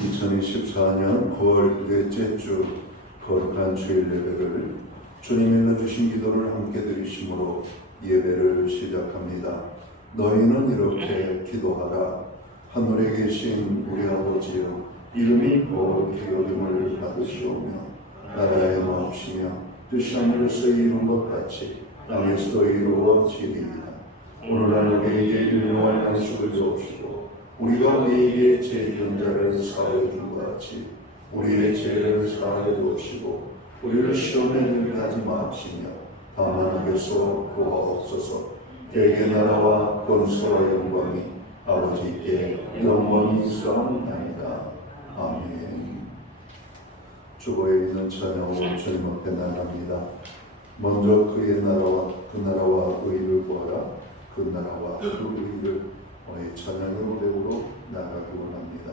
2024년 9월 넷째 주 거룩한 주일 예배를 주님 일러주신 기도를 함께 드리심으로 예배를 시작합니다. 너희는 이렇게 기도하라. 하늘에 계신 우리 아버지여, 이름이 거룩히 여김을 받으시오며 나라의 마옵시며 뜻이 하늘에서 이룬 것 같이 땅에서도 이루어지리이다. 오늘날 우리에게 일용할 양식을 주옵시고 우리가 우리에게 죄지은 자를 사하여 준 것 같이 우리의 죄를 사하여 주옵시고 우리를 시험에 들게 하지 마시며 다만 악에서 구하옵소서. 대개 나라와 권세와 영광이 아버지께 영원히 있사옵나이다. 아멘. 주보에 있는 찬양으로 주님 앞에 나갑니다. 먼저 그의 나라와 그 나라와 의를 구하라. 그 나라와 그 의를 오늘 찬양의 무대로 나가기 원합니다.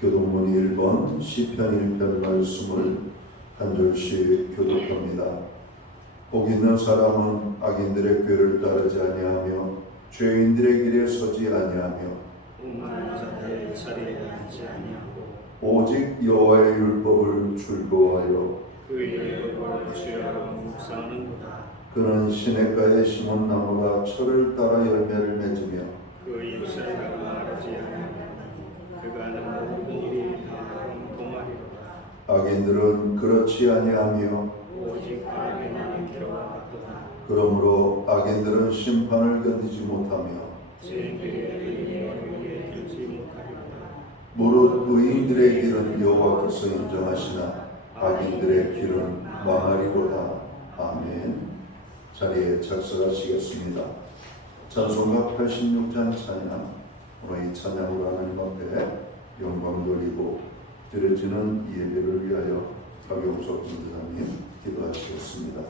교동문 1번 시편 1편 말씀을 한 줄씩 교독합니다. 복 있는 사람은 악인들의 꾀를 따르지 아니하며 죄인들의 길에 서지 아니하며 오만한 자들의 자리에 앉지 아니하고 오직 여호와의 율법을 즐거워하여 그의 율법을 주야로 묵상하는도다. 그는 시냇가에 심은 나무가 철을 따라 열매를 맺으며 그 잎사귀가 마르지 아니하며 그가 하는 모든 일이 다 공통하리로다. 악인들은 그렇지 아니하며 오직 악인만이 들어왔도다. 그러므로 악인들은 심판을 견디지 못하며 죄인들의 의인의 얼굴에 들지 못하리로다. 무릇 의인들의 길은 여호와께서 인정하시나 악인들의 길은 망하리로다. 아멘. 자리에 착석하시겠습니다. 찬송가 86장 찬양, 오늘 이 찬양으로 하나님 앞에 영광 돌리고 드려지는 이 예배를 위하여 박영석 전도사님 기도하시겠습니다.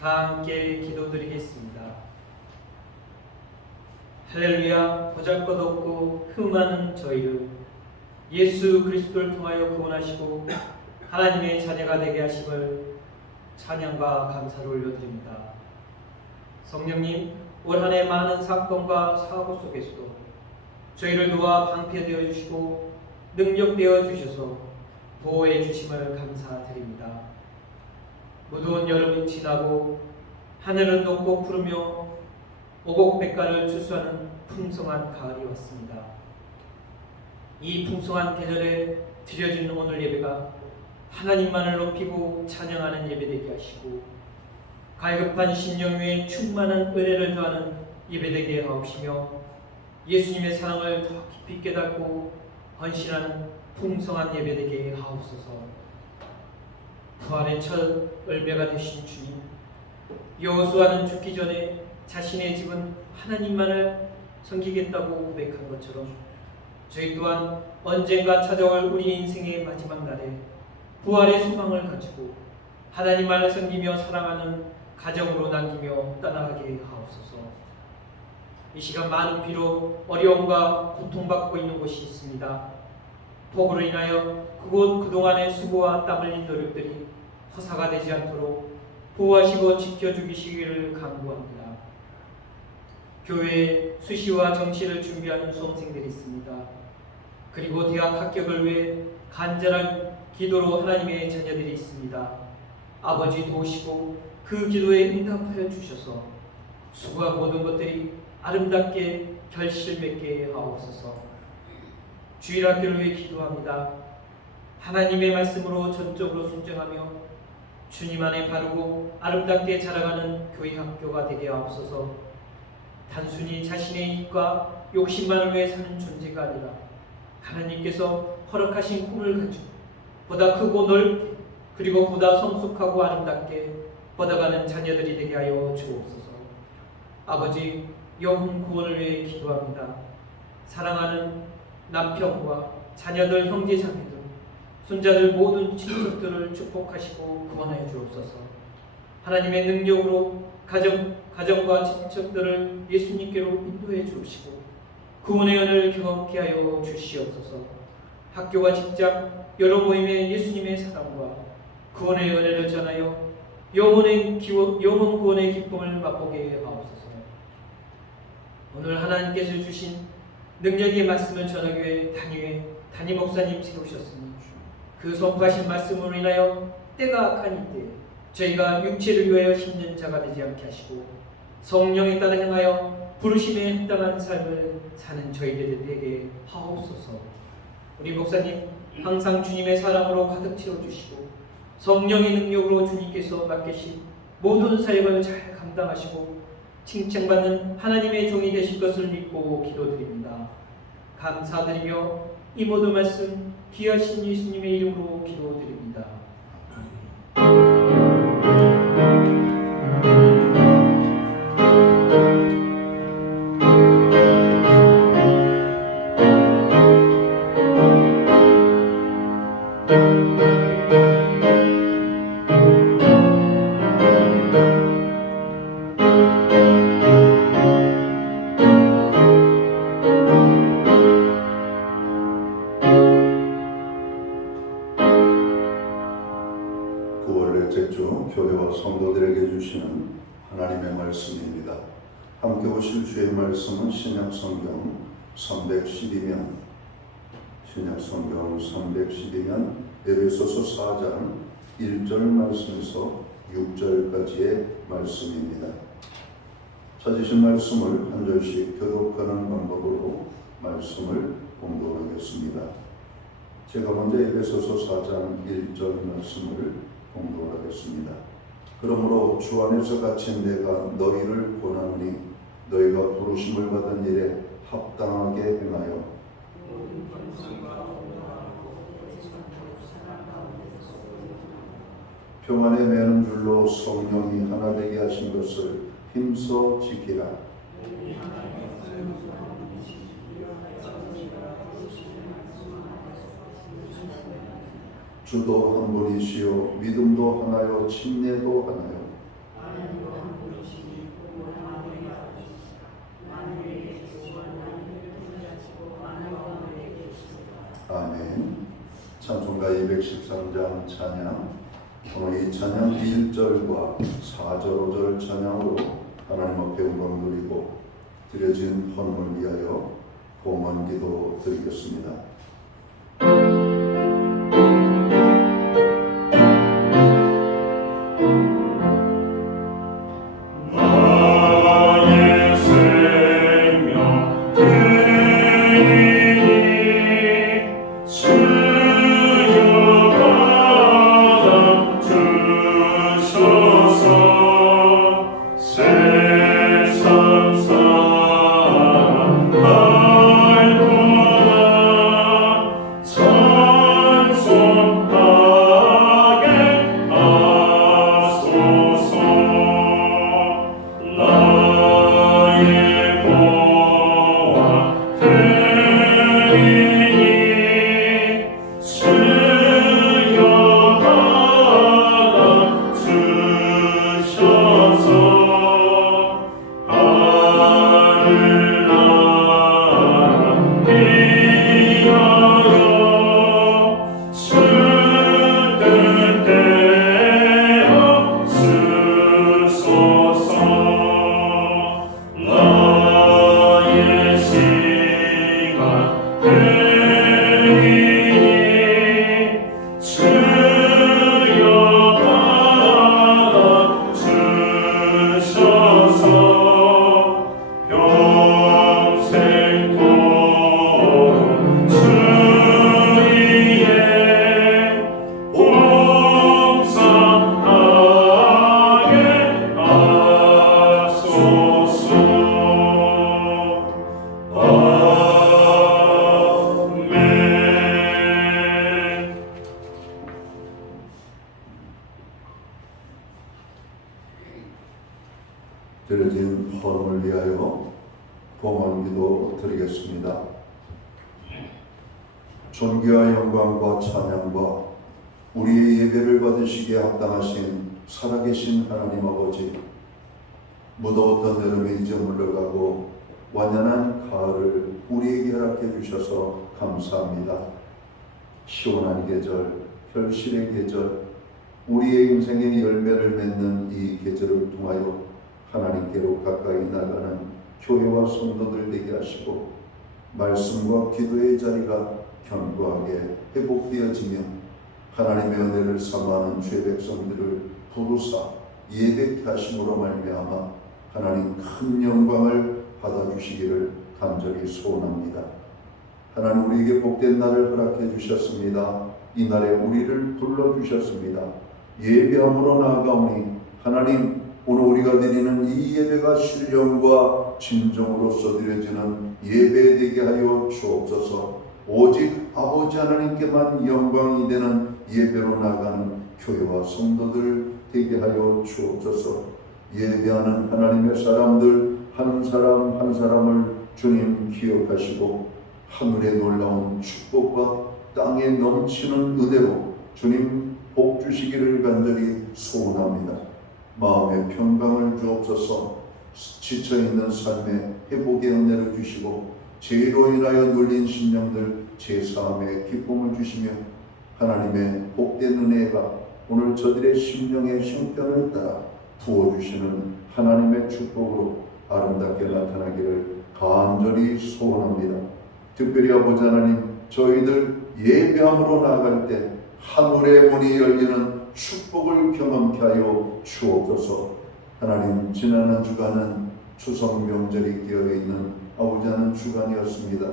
다 함께 기도드리겠습니다. 할렐루야. 보잘것없고 흠많은 저희를 예수 그리스도를 통하여 구원하시고 하나님의 자녀가 되게 하심을 찬양과 감사를 올려드립니다. 성령님, 올 한 해 많은 사건과 사고 속에서도 저희를 도와 방패되어 주시고 능력되어 주셔서 보호해 주심을 감사드립니다. 무더운 여름은 지나고 하늘은 높고 푸르며 오곡백과를 추수하는 풍성한 가을이 왔습니다. 이 풍성한 계절에 드려진 오늘 예배가 하나님만을 높이고 찬양하는 예배 되게 하시고 갈급한 심령 위에 충만한 은혜를 더하는 예배 되게 하옵시며 예수님의 사랑을 더 깊이 깨닫고 헌신하는 풍성한 예배 되게 하옵소서. 부활의 첫 열매가 되신 주님, 여호수아는 죽기 전에 자신의 집은 하나님만을 섬기겠다고 고백한 것처럼 저희 또한 언젠가 찾아올 우리 인생의 마지막 날에 부활의 소망을 가지고 하나님만을 섬기며 사랑하는 가정으로 남기며 떠나가게 하옵소서. 이 시간 많은 비로 어려움과 고통받고 있는 곳이 있습니다. 폭우로 인하여 그동안의 수고와 땀 흘린 노력들이 허사가 되지 않도록 보호하시고 지켜주시기를 간구합니다. 교회에 수시와 정시를 준비하는 수험생들이 있습니다. 그리고 대학 합격을 위해 간절한 기도로 하나님의 자녀들이 있습니다. 아버지 도우시고 그 기도에 응답하여 주셔서 수고한 모든 것들이 아름답게 결실맺게 하옵소서. 주일학교를 위해 기도합니다. 하나님의 말씀으로 전적으로 순종하며 주님 안에 바르고 아름답게 자라가는 교회 학교가 되게 하옵소서. 단순히 자신의 이익과 욕심만을 위해 사는 존재가 아니라 하나님께서 허락하신 꿈을 가지고 보다 크고 넓게 그리고 보다 성숙하고 아름답게 뻗어가는 자녀들이 되게 하여 주옵소서. 아버지, 영혼 구원을 위해 기도합니다. 사랑하는 남편과 자녀들, 형제 자매들, 손자들 모든 친척들을 축복하시고 구원하여 주옵소서. 하나님의 능력으로 가정과 친척들을 예수님께로 인도해 주시고 구원의 은혜를 경험케 하여 주시옵소서. 학교와 직장, 여러 모임의 예수님의 사랑과 구원의 은혜를 전하여 영원 구원의 기쁨을 맛보게 하옵소서. 오늘 하나님께서 주신 능력의 말씀을 전하기 위해 단임 목사님 세우셨으니 그 선포하신 말씀으로 인하여 때가 악한 이때 저희가 육체를 위하여 힘든 자가 되지 않게 하시고 성령에 따라 행하여 부르심에 합당한 삶을 사는 저희들 되게 하옵소서. 우리 목사님 항상 주님의 사랑으로 가득 채워주시고 성령의 능력으로 주님께서 맡기신 모든 사역을 잘 감당하시고 칭찬받는 하나님의 종이 되실 것을 믿고 기도드립니다. 감사드리며 이 모든 말씀 귀하신 예수님의 이름으로 기도드립니다. 교회와 성도들에게 주시는 하나님의 말씀입니다. 함께 보실 주의 말씀은 신약성경 312면 에베소서 4장 1절 말씀에서 6절까지의 말씀입니다. 찾으신 말씀을 한 절씩 교독하는 방법으로 말씀을 공독하겠습니다. 제가 먼저 에베소서 4장 1절 말씀을 공독하겠습니다. 그러므로 주 안에서 갇힌 내가 너희를 권하노니 너희가 부르심을 받은 일에 합당하게 행하여 평안에 매는 줄로 성령이 하나 되게 하신 것을 힘써 지키라. 주도 한 분이시요 믿음도 하나요 침례도 하나요 아멘. 찬송가 213장 찬양, 오늘 이 찬양 1절과 4절 5절 찬양으로 하나님 앞에 영광 드리고 드려진 헌금을 위하여 봉헌 기도 드리겠습니다. 세상 사람 알고 드려진 헌을 위하여 봉헌기도 드리겠습니다. 존귀와 영광과 찬양과 우리의 예배를 받으시기에 합당하신 살아계신 하나님 아버지, 무더웠던 여름에 이제 물러가고 완연한 가을을 우리에게 허락해 주셔서 감사합니다. 시원한 계절, 결실의 계절, 우리의 인생의 열매를 맺는 이 계절을 통하여 하나님께로 가까이 나가는 교회와 성도들 되게 하시고 말씀과 기도의 자리가 견고하게 회복되어지며 하나님의 은혜를 사모하는 주의 백성들을 부르사 예배케 하심으로 말미암아 하나님 큰 영광을 받아주시기를 간절히 소원합니다. 하나님 우리에게 복된 날을 허락해 주셨습니다. 이 날에 우리를 불러주셨습니다. 예배함으로 나아가오니 하나님 오늘 우리가 드리는 이 예배가 신령과 진정으로서 드려지는 예배 되게 하여 주옵소서. 오직 아버지 하나님께만 영광이 되는 예배로 나가는 교회와 성도들 되게 하여 주옵소서. 예배하는 하나님의 사람들 한 사람 한 사람을 주님 기억하시고 하늘의 놀라운 축복과 땅에 넘치는 은혜로 주님 복 주시기를 간절히 소원합니다. 마음의 평강을 주옵소서. 지쳐있는 삶에 회복의 은혜를 주시고 죄로 인하여 눌린 심령들 제사함의 기쁨을 주시며 하나님의 복된 은혜가 오늘 저들의 심령의 형편을 따라 부어주시는 하나님의 축복으로 아름답게 나타나기를 간절히 소원합니다. 특별히 아버지 하나님, 저희들 예배함으로 나아갈 때 하늘의 문이 열리는 축복을 경험케 하여 주옵소서. 하나님, 지난 한 주간은 추석 명절이 끼어있는 아버지 하나님 주간이었습니다.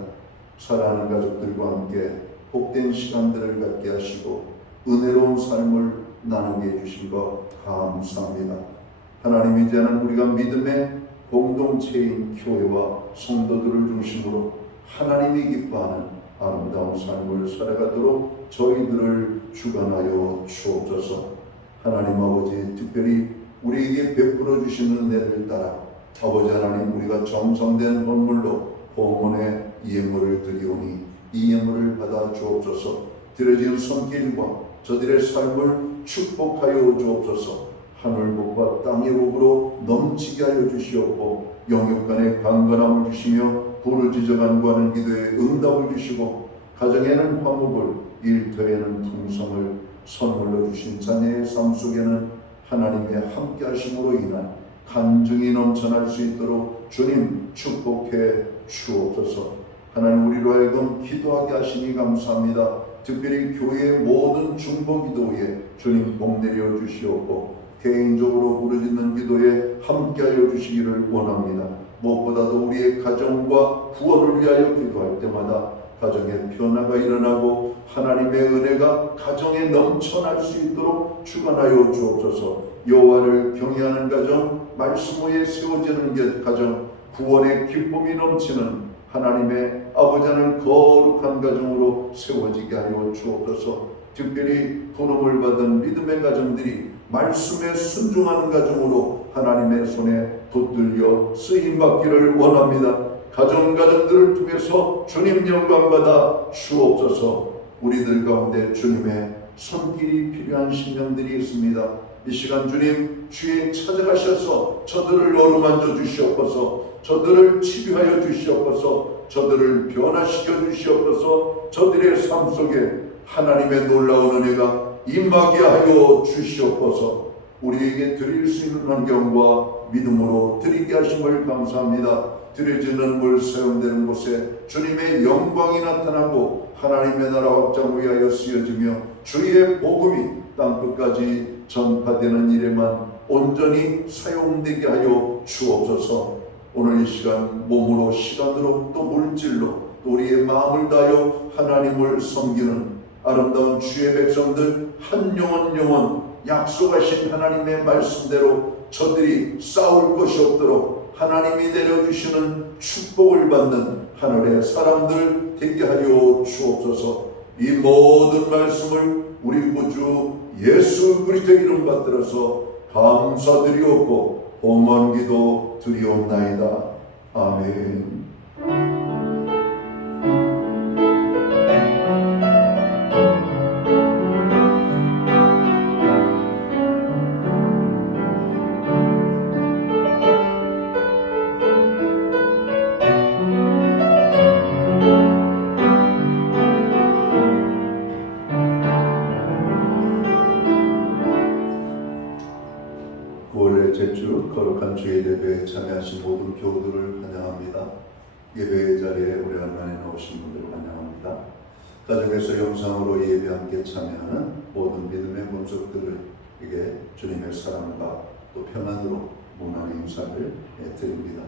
사랑하는 가족들과 함께 복된 시간들을 갖게 하시고 은혜로운 삶을 나누게 해주신 것 감사합니다. 하나님, 이제는 우리가 믿음의 공동체인 교회와 성도들을 중심으로 하나님이 기뻐하는 아름다운 삶을 살아가도록 저희들을 주관하여 주옵소서. 하나님 아버지, 특별히 우리에게 베풀어 주시는 은혜를 따라 아버지 하나님, 우리가 정성된 헌물로 봉헌의 예물을 드리오니 이 예물을 받아 주옵소서. 드려진 손길과 저들의 삶을 축복하여 주옵소서. 하늘복과 땅의 복으로 넘치게 하여 주시옵고 영육간의 강건함을 주시며 부르짖어간 구하는 기도에 응답을 주시고 가정에는 화목을, 일터에는 풍성을 선물로 주신 자녀의 삶 속에는 하나님의 함께 하심으로 인한 간증이 넘쳐날 수 있도록 주님 축복해 주옵소서. 하나님, 우리로 하여금 기도하게 하시니 감사합니다. 특별히 교회의 모든 중보기도에 주님 복 내려 주시옵고 개인적으로 부르짖는 기도에 함께하여 주시기를 원합니다. 무엇보다도 우리의 가정과 구원을 위하여 기도할 때마다 가정에 변화가 일어나고 하나님의 은혜가 가정에 넘쳐날 수 있도록 주관하여 주옵소서. 여호와를 경외하는 가정, 말씀 위에 세워지는 가정, 구원의 기쁨이 넘치는 하나님의 아버지 하나님 거룩한 가정으로 세워지게 하여 주옵소서. 특별히 부름을 받은 믿음의 가정들이 말씀에 순종하는 가정으로 하나님의 손에 붙들려 쓰임받기를 원합니다. 가정들을 통해서 주님 영광받아 주옵소서. 우리들 가운데 주님의 손길이 필요한 심령들이 있습니다. 이 시간 주님 주에 찾아가셔서 저들을 어루만져 주시옵소서. 저들을 치유하여 주시옵소서. 저들을 변화시켜 주시옵소서. 저들의 삶 속에 하나님의 놀라운 은혜가 임하게 하여 주시옵소서. 우리에게 드릴 수 있는 환경과 믿음으로 드리게 하심을 감사합니다. 드려지는 물 사용되는 곳에 주님의 영광이 나타나고 하나님의 나라 확장 위하여 쓰여지며 주의 복음이 땅끝까지 전파되는 일에만 온전히 사용되게 하여 주옵소서. 오늘 이 시간 몸으로, 시간으로, 또 물질로 또 우리의 마음을 다하여 하나님을 섬기는 아름다운 주의 백성들 한 영혼 약속하신 하나님의 말씀대로 저들이 싸울 것이 없도록 하나님이 내려주시는 축복을 받는 하늘의 사람들 되게 하여 주옵소서. 이 모든 말씀을 우리 구주 예수 그리스도의 이름 받들어서 감사드리옵고 공언 기도 드리옵나이다. 아멘. 제주 거룩한 주일 예배에 참여하신 모든 교우들을 환영합니다. 예배 자리에 오래간만에 나오신 분들을 환영합니다. 가정에서 영상으로 예배 함께 참여하는 모든 믿음의 본속들에게 주님의 사랑과 또 평안으로 무난의 인사를 드립니다.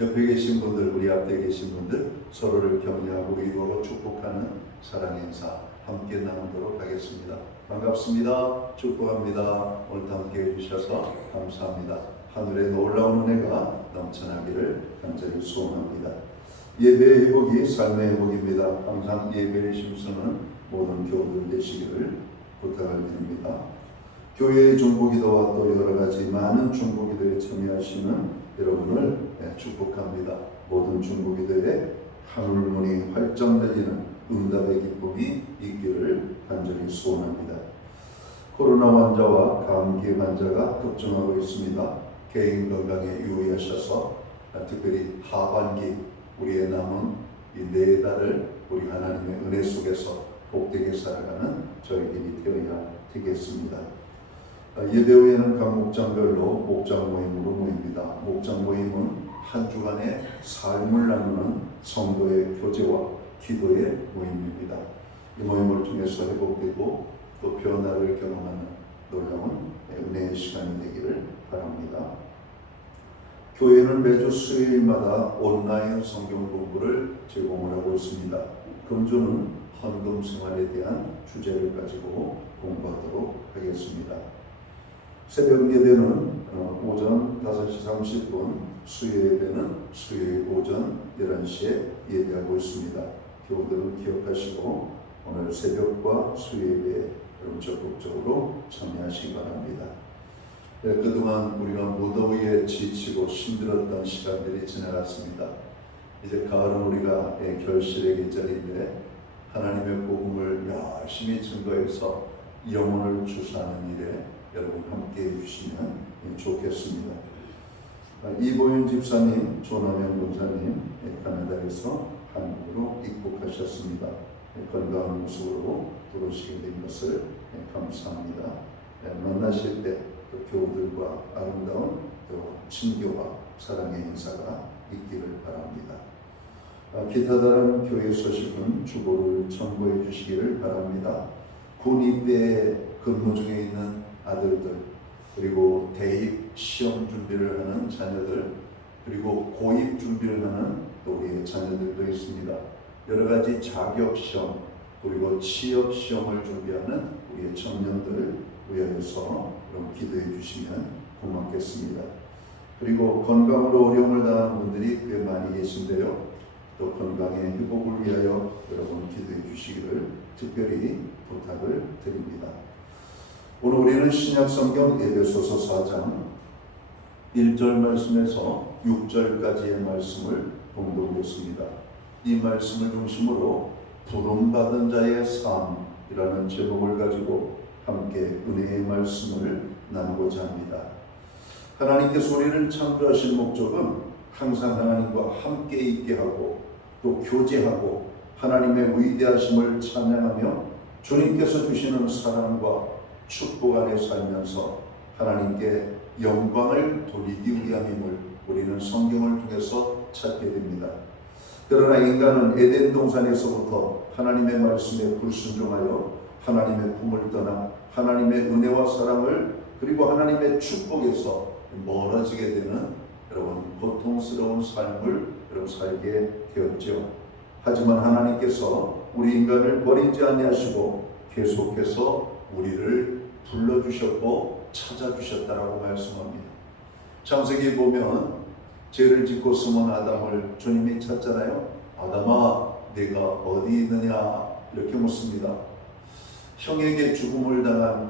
옆에 계신 분들, 우리 앞에 계신 분들 서로를 격려하고 위로하고 축복하는 사랑의 인사 함께 나누도록 하겠습니다. 반갑습니다. 축복합니다. 오늘도 함께 해주셔서 감사합니다. 하늘에 놀라운 은혜가 넘쳐나기를 간절히 소원합니다. 예배의 회복이 삶의 회복입니다. 항상 예배에 힘쓰는 모든 교우들 되시기를 부탁을 드립니다. 교회의 중보기도와 또 여러가지 많은 중보기도에 참여하시는 여러분을 축복합니다. 모든 중보기도에 하늘문이 활짝 열리는 응답의 기쁨이 있기를 간절히 소원합니다. 코로나 환자와 감기 환자가 급증하고 있습니다. 개인 건강에 유의하셔서 특별히 하반기 우리의 남은 이 4달을 우리 하나님의 은혜 속에서 복되게 살아가는 저희들이 되어야 되겠습니다. 예배 후에는 각 목장별로 목장 모임으로 모입니다. 목장 모임은 한 주간의 삶을 나누는 성도의 교제와 기도의 모임입니다. 이 모임을 통해서 회복되고 또 변화를 경험하는 놀라운 은혜의 시간이 되기를 바랍니다. 교회는 매주 수요일마다 온라인 성경 공부를 제공을 하고 있습니다. 금주는 헌금 생활에 대한 주제를 가지고 공부하도록 하겠습니다. 새벽 예배는 오전 5시 30분, 수요 예배는 수요일 오전 11시에 예배하고 있습니다. 교우들은 기억하시고 오늘 새벽과 수요 예배에 적극적으로 참여하시기 바랍니다. 그동안 우리가 무더위에 지치고 힘들었던 시간들이 지나갔습니다. 이제 가을은 우리가 결실의 계절인데 하나님의 복음을 열심히 증거해서 영혼을 주사하는 일에 여러분 함께 해주시면 좋겠습니다. 이보윤 집사님, 조남현 권사님 캐나다에서 한국으로 입국하셨습니다. 건강한 모습으로 들어오시게 된 것을 감사합니다. 만나실 때 또 교우들과 아름다운 또 친교와 사랑의 인사가 있기를 바랍니다. 기타 다른 교회 소식은 주보를 첨부해 주시기를 바랍니다. 군 입대에 근무 중에 있는 아들들, 그리고 대입 시험 준비를 하는 자녀들, 그리고 고입 준비를 하는 또 우리의 자녀들도 있습니다. 여러 가지 자격 시험, 그리고 취업 시험을 준비하는 우리의 청년들 위하여서 그럼 기도해 주시면 고맙겠습니다. 그리고 건강으로 어려움을 당하는 분들이 꽤 많이 계신데요. 또 건강의 회복을 위하여 여러분 기도해 주시기를 특별히 부탁을 드립니다. 오늘 우리는 신약성경 에베소서 4장 1절 말씀에서 6절까지의 말씀을 공부하겠습니다. 이 말씀을 중심으로 부름받은 자의 삶이라는 제목을 가지고 함께 은혜의 말씀을 나누고자 합니다. 하나님께서 우리를 창조하신 목적은 항상 하나님과 함께 있게 하고 또 교제하고 하나님의 위대하심을 찬양하며 주님께서 주시는 사랑과 축복 안에 살면서 하나님께 영광을 돌리기 위함임을 우리는 성경을 통해서 찾게 됩니다. 그러나 인간은 에덴 동산에서부터 하나님의 말씀에 불순종하여 하나님의 품을 떠나 하나님의 은혜와 사랑을 그리고 하나님의 축복에서 멀어지게 되는 여러분 고통스러운 삶을 여러분 살게 되었죠. 하지만 하나님께서 우리 인간을 버리지 아니하시고 계속해서 우리를 불러주셨고 찾아주셨다라고 말씀합니다. 창세기에 보면 죄를 짓고 숨은 아담을 주님이 찾잖아요. 아담아 네가 어디 있느냐 이렇게 묻습니다. 형에게 죽음을 당한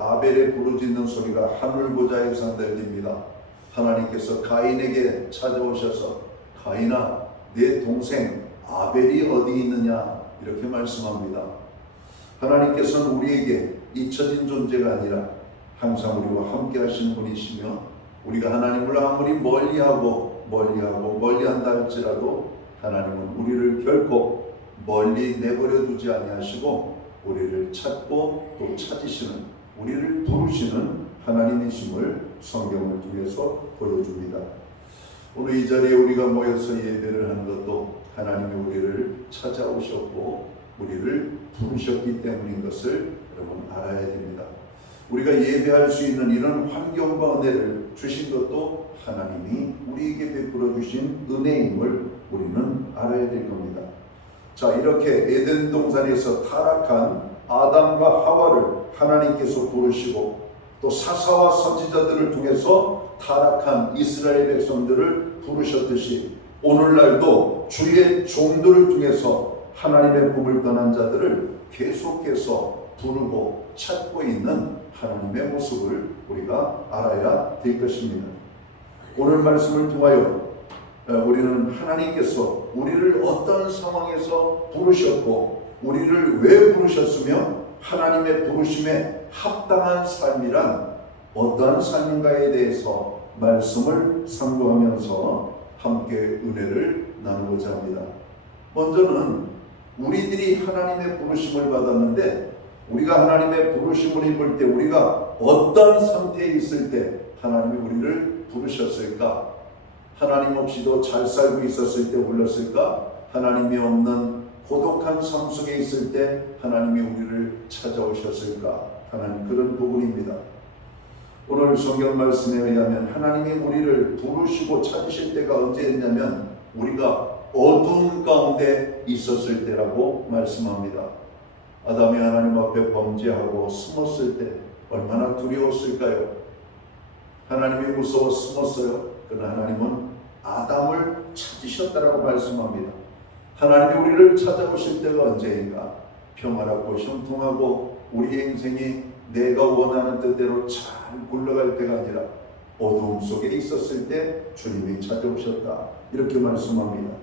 아벨의 부르짖는 소리가 하늘 보좌에서 들립니다. 하나님께서 가인에게 찾아오셔서 가인아, 내 동생 아벨이 어디 있느냐 이렇게 말씀합니다. 하나님께서는 우리에게 잊혀진 존재가 아니라 항상 우리와 함께 하시는 분이시며, 우리가 하나님을 아무리 멀리한다 할지라도 하나님은 우리를 결코 멀리 내버려 두지 아니하시고 우리를 찾고 또 찾으시는, 우리를 부르시는 하나님이심을 성경을 통해서 보여줍니다. 오늘 이 자리에 우리가 모여서 예배를 하는 것도 하나님이 우리를 찾아오셨고 우리를 부르셨기 때문인 것을 여러분 알아야 됩니다. 우리가 예배할 수 있는 이런 환경과 은혜를 주신 것도 하나님이 우리에게 베풀어 주신 은혜임을 우리는 알아야 될 겁니다. 자, 이렇게 에덴 동산에서 타락한 아담과 하와를 하나님께서 부르시고 또 사사와 선지자들을 통해서 타락한 이스라엘 백성들을 부르셨듯이 오늘날도 주의 종들을 통해서 하나님의 복을 떠난 자들을 계속해서 부르고 찾고 있는 하나님의 모습을 우리가 알아야 될 것입니다. 오늘 말씀을 통하여 우리는 하나님께서 우리를 어떤 상황에서 부르셨고 우리를 왜 부르셨으며 하나님의 부르심에 합당한 삶이란 어떠한 삶인가에 대해서 말씀을 상고하면서 함께 은혜를 나누고자 합니다. 먼저는 우리들이 하나님의 부르심을 받았는데 우리가 하나님의 부르심을 입을 때 우리가 어떤 상태에 있을 때 하나님이 우리를 부르셨을까? 하나님 없이도 잘 살고 있었을 때 불렀을까? 하나님이 없는 고독한 삶 속에 있을 때 하나님이 우리를 찾아오셨을까 하는 그런 부분입니다. 오늘 성경 말씀에 의하면 하나님이 우리를 부르시고 찾으실 때가 언제였냐면 우리가 어두운 가운데 있었을 때라고 말씀합니다. 아담이 하나님 앞에 범죄하고 숨었을 때 얼마나 두려웠을까요? 하나님이 무서워 숨었어요. 그러나 하나님은 아담을 찾으셨다라고 말씀합니다. 하나님이 우리를 찾아오실 때가 언제인가? 평화롭고 형통하고 우리의 인생이 내가 원하는 뜻대로 잘 굴러갈 때가 아니라 어두움 속에 있었을 때 주님이 찾아오셨다 이렇게 말씀합니다.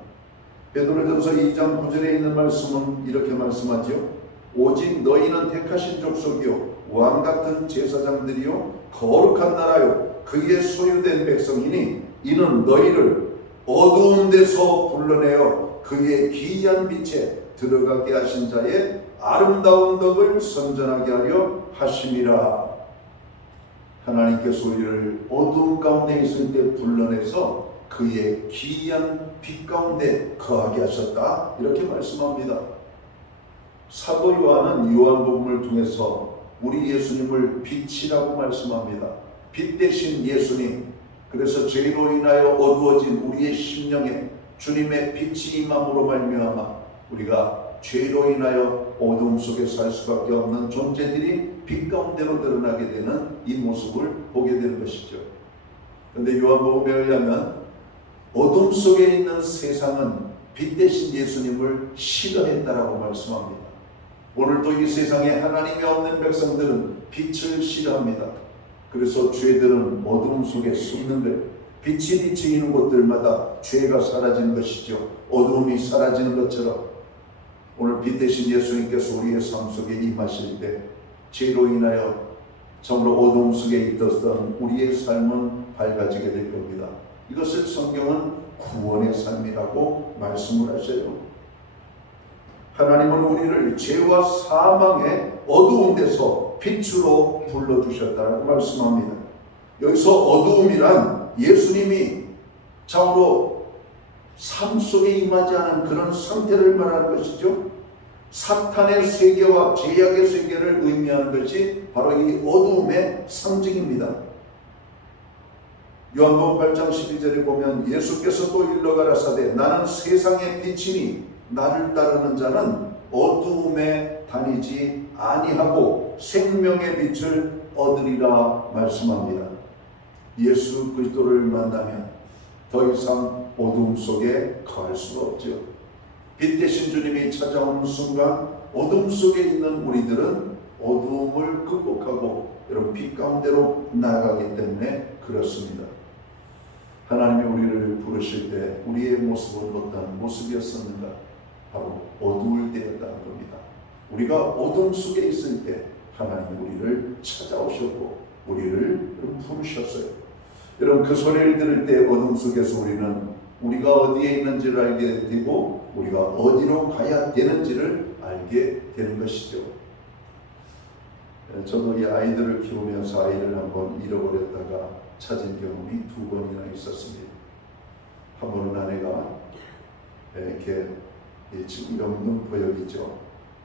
베드로전서 2장 9절에 있는 말씀은 이렇게 말씀하죠. 오직 너희는 택하신 족속이요 왕같은 제사장들이요 거룩한 나라요 그의 소유된 백성이니 이는 너희를 어두운 데서 불러내어 그의 기이한 빛에 들어가게 하신 자의 아름다운 덕을 선전하게 하려 하심이라. 하나님께서 우리를 어두운 가운데 있을 때 불러내서 그의 기이한 빛 가운데 거하게 하셨다 이렇게 말씀합니다. 사도 요한은 요한복음을 통해서 우리 예수님을 빛이라고 말씀합니다. 빛 대신 예수님. 그래서 죄로 인하여 어두워진 우리의 심령에 주님의 빛이 임함으로 말미암아 우리가 죄로 인하여 어두움 속에 살 수밖에 없는 존재들이 빛 가운데로 드러나게 되는 이 모습을 보게 되는 것이죠. 그런데 요한복음에 의하면 어둠 속에 있는 세상은 빛 대신 예수님을 싫어했다라고 말씀합니다. 오늘도 이 세상에 하나님이 없는 백성들은 빛을 싫어합니다. 그래서 죄들은 어둠 속에 숨는 거예요. 빛이 비치는 곳들마다 죄가 사라지는 것이죠. 어둠이 사라지는 것처럼 오늘 빛 대신 예수님께서 우리의 삶 속에 임하실 때 죄로 인하여 정말 어둠 속에 있었던 우리의 삶은 밝아지게 될 겁니다. 이것을 성경은 구원의 삶이라고 말씀을 하셔요. 하나님은 우리를 죄와 사망의 어두운 데서 빛으로 불러주셨다고 말씀합니다. 여기서 어두움이란 예수님이 참으로 삶 속에 임하지 않은 그런 상태를 말하는 것이죠. 사탄의 세계와 죄악의 세계를 의미하는 것이 바로 이 어두움의 상징입니다. 요한복음 8장 12절에 보면 예수께서 또 일러 가라사대 나는 세상의 빛이니 나를 따르는 자는 어두움에 다니지 아니하고 생명의 빛을 얻으리라 말씀합니다. 예수 그리스도를 만나면 더 이상 어두움 속에 거할 수가 없죠. 빛 대신 주님이 찾아오는 순간 어둠 속에 있는 우리들은 어두움을 극복하고 여러분 빛 가운데로 나아가기 때문에 그렇습니다. 하나님이 우리를 부르실 때 우리의 모습은 어떤 모습이었었는가? 바로 어두울 때였다는 겁니다. 우리가 어둠 속에 있을 때 하나님이 우리를 찾아오셨고 우리를 부르셨어요. 여러분, 그 소리를 들을 때 어둠 속에서 우리는 우리가 어디에 있는지를 알게 되고 우리가 어디로 가야 되는지를 알게 되는 것이죠. 저도 이 아이들을 키우면서 아이를 한번 잃어버렸다가 찾은 경험이 2번이나 있었습니다. 한 번은 아내가 이렇게 지금 영등포역이죠.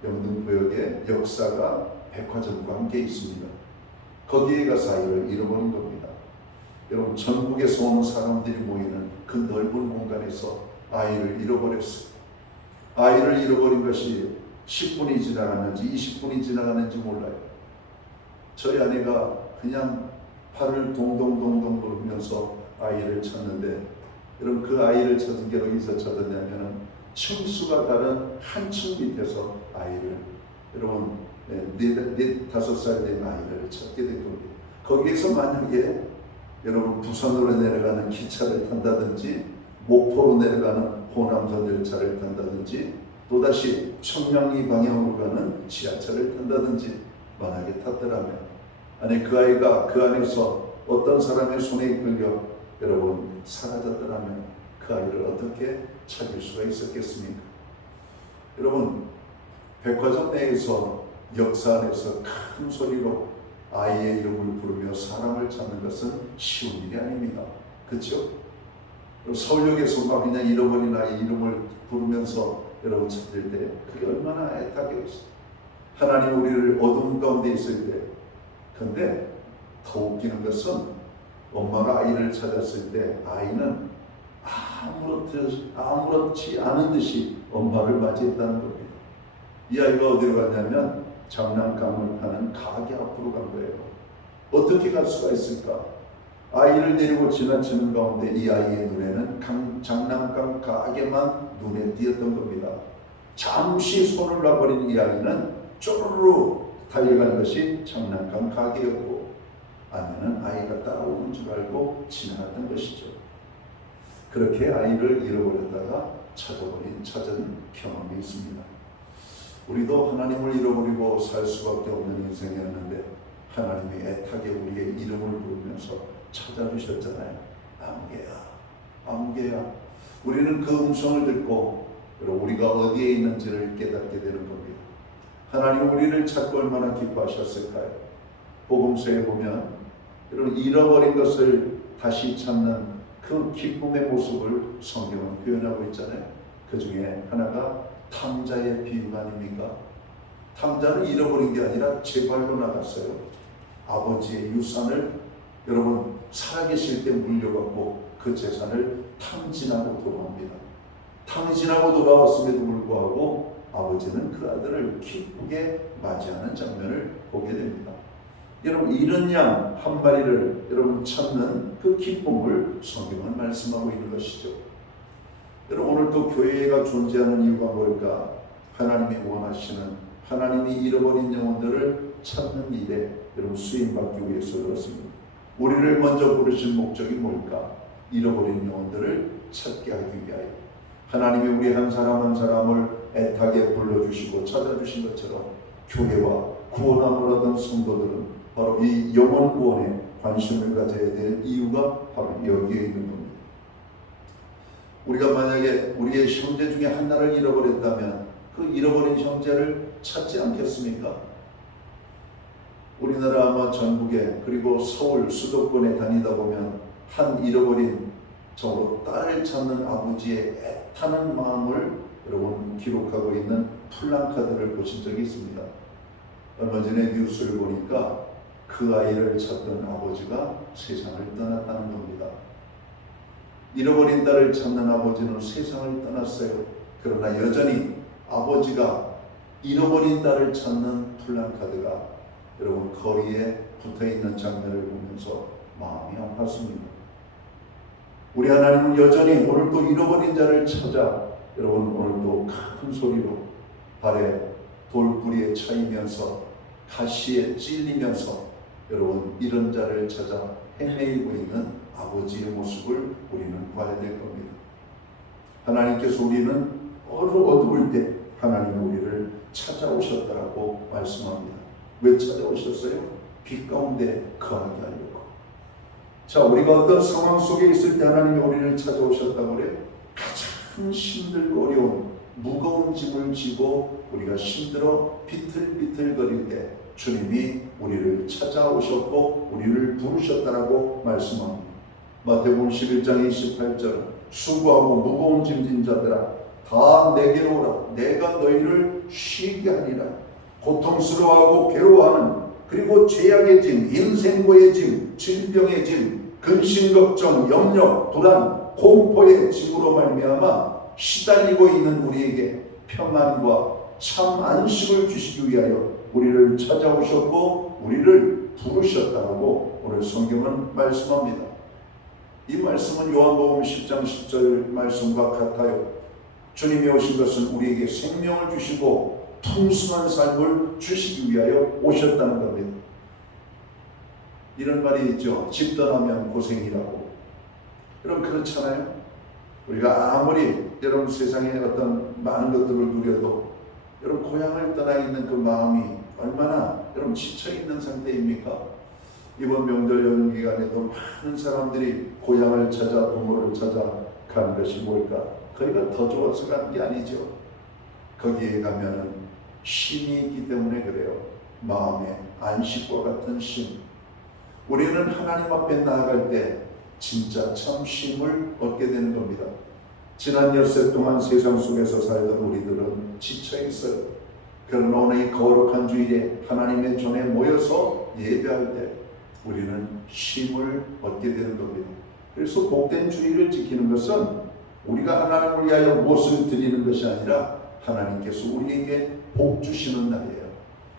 영등포역에 역사가 백화점과 함께 있습니다. 거기에 가서 아이를 잃어버린 겁니다. 여러분, 전국에서 오는 사람들이 모이는 그 넓은 공간에서 아이를 잃어버렸어요. 아이를 잃어버린 것이 10분이 지나갔는지 20분이 지나갔는지 몰라요. 저희 아내가 그냥 팔을 동동동동 부르면서 아이를 찾는데, 여러분, 그 아이를 찾은 게 어디서 찾았냐면 층수가 다른 한 층 밑에서 아이를, 여러분, 4-5살 된 아이를 찾게 된 겁니다. 거기에서 만약에 여러분 부산으로 내려가는 기차를 탄다든지 목포로 내려가는 호남선 열차를 탄다든지 또다시 청량리 방향으로 가는 지하철을 탄다든지 만약에 탔더라면, 아니 그 아이가 그 안에서 어떤 사람의 손에 끌려 여러분 사라졌더라면 그 아이를 어떻게 찾을 수가 있었겠습니까? 여러분, 백화점 내에서 역사 안에서 큰 소리로 아이의 이름을 부르며 사람을 찾는 것은 쉬운 일이 아닙니다. 그렇죠? 서울역에서 막 그냥 잃어버린 아이 이름을 부르면서 여러분 찾을 때 그게 얼마나 애타게였어요. 하나님 우리를 어둠 가운데 있을 때, 근데 더 웃기는 것은 엄마가 아이를 찾았을 때 아이는 아무렇지 않은 듯이 엄마를 맞이했다는 겁니다. 이 아이가 어디로 갔냐면 장난감을 파는 가게 앞으로 간 거예요. 어떻게 갈 수가 있을까? 아이를 데리고 지나치는 가운데 이 아이의 눈에는 장난감 가게만 눈에 띄었던 겁니다. 잠시 손을 놔버린 이 아이는 쪼르르 달려간 것이 장난감 가게였고, 아내는 아이가 따라오는 줄 알고 지나갔던 것이죠. 그렇게 아이를 잃어버렸다가 찾은 경험이 있습니다. 우리도 하나님을 잃어버리고 살 수밖에 없는 인생이었는데 하나님이 애타게 우리의 이름을 부르면서 찾아주셨잖아요. 아무개야. 우리는 그 음성을 듣고 우리가 어디에 있는지를 깨닫게 되는 겁니다. 하나님 우리를 찾고 얼마나 기뻐하셨을까요? 복음서에 보면 여러분 잃어버린 것을 다시 찾는 그 기쁨의 모습을 성경은 표현하고 있잖아요. 그 중에 하나가 탕자의 비유가 아닙니까? 탕자는 잃어버린 게 아니라 재발로 나갔어요. 아버지의 유산을 여러분 살아계실 때 물려받고 그 재산을 탕진하고 돌아옵니다. 탕진하고 돌아왔음에도 불구하고 아버지는 그 아들을 기쁘게 맞이하는 장면을 보게 됩니다. 여러분, 잃은 양 한 마리를 여러분 찾는 그 기쁨을 성경은 말씀하고 있는 것이죠. 여러분, 오늘 또 교회가 존재하는 이유가 뭘까? 하나님이 원하시는, 하나님이 잃어버린 영혼들을 찾는 일에 여러분 수임받기 위해서 그렇습니다. 우리를 먼저 부르신 목적이 뭘까? 잃어버린 영혼들을 찾게 하기 위하여. 하나님이 우리 한 사람 한 사람을 애타게 불러주시고 찾아주신 것처럼 교회와 구원함을 얻은 성도들은 바로 이 영혼 구원에 관심을 가져야 될 이유가 바로 여기에 있는 겁니다. 우리가 만약에 우리의 형제 중에 하나를 잃어버렸다면 그 잃어버린 형제를 찾지 않겠습니까? 우리나라 아마 전국에 그리고 서울 수도권에 다니다 보면 한 잃어버린 정으로 딸을 찾는 아버지의 애타는 마음을 여러분 기록하고 있는 플랜카드를 보신 적이 있습니다. 얼마 전에 뉴스를 보니까 그 아이를 찾던 아버지가 세상을 떠났다는 겁니다. 잃어버린 딸을 찾는 아버지는 세상을 떠났어요. 그러나 여전히 아버지가 잃어버린 딸을 찾는 플랜카드가 여러분 거리에 붙어있는 장면을 보면서 마음이 아팠습니다. 우리 하나님은 여전히 오늘도 잃어버린 자를 찾아 여러분 오늘도 큰 소리로 발에 돌뿌리에 차이면서 가시에 찔리면서 여러분, 이런 자를 찾아 헤매이고 있는 아버지의 모습을 우리는 봐야 될 겁니다. 하나님께서 우리는 어두울 때 하나님 우리를 찾아오셨다라고 말씀합니다. 왜 찾아오셨어요? 빛 가운데 거하게 하려고. 자, 우리가 어떤 상황 속에 있을 때 하나님이 우리를 찾아오셨다고 그래요? 가장 힘들고 어려운 무거운 짐을 지고 우리가 힘들어 비틀비틀거릴 때 주님이 우리를 찾아오셨고 우리를 부르셨다라고 말씀합니다. 마태복음 11장 28절 수고하고 무거운 짐진 자들아 다 내게로 오라. 내가 너희를 쉬게 하리라. 고통스러워하고 괴로워하는 그리고 죄악의 짐, 인생고의 짐, 질병의 짐, 근심 걱정, 염려, 불안, 공포의 짐으로 말미암아 시달리고 있는 우리에게 평안과 참 안식을 주시기 위하여 우리를 찾아오셨고 우리를 부르셨다고 오늘 성경은 말씀합니다. 이 말씀은 요한복음 10장 10절 말씀과 같아요. 주님이 오신 것은 우리에게 생명을 주시고 풍성한 삶을 주시기 위하여 오셨다는 겁니다. 이런 말이 있죠. 집 떠나면 고생이라고. 여러분 그렇잖아요. 우리가 아무리 여러분 세상에 어떤 많은 것들을 누려도 여러분 고향을 떠나 있는 그 마음이 얼마나 여러분 지쳐있는 상태입니까? 이번 명절 연휴 기간에도 많은 사람들이 고향을 찾아 부모를 찾아 간 것이 뭘까? 거기가 더 좋아서 가는 게 아니죠. 거기에 가면은 쉼이 있기 때문에 그래요. 마음의 안식과 같은 쉼. 우리는 하나님 앞에 나아갈 때 진짜 참 쉼을 얻게 되는 겁니다. 지난 엿새 동안 세상 속에서 살던 우리들은 지쳐 있어요. 그러나 오늘 이 거룩한 주일에 하나님의 전에 모여서 예배할 때 우리는 쉼을 얻게 되는 겁니다. 그래서 복된 주일을 지키는 것은 우리가 하나님을 위하여 무엇을 드리는 것이 아니라 하나님께서 우리에게 복 주시는 날이에요.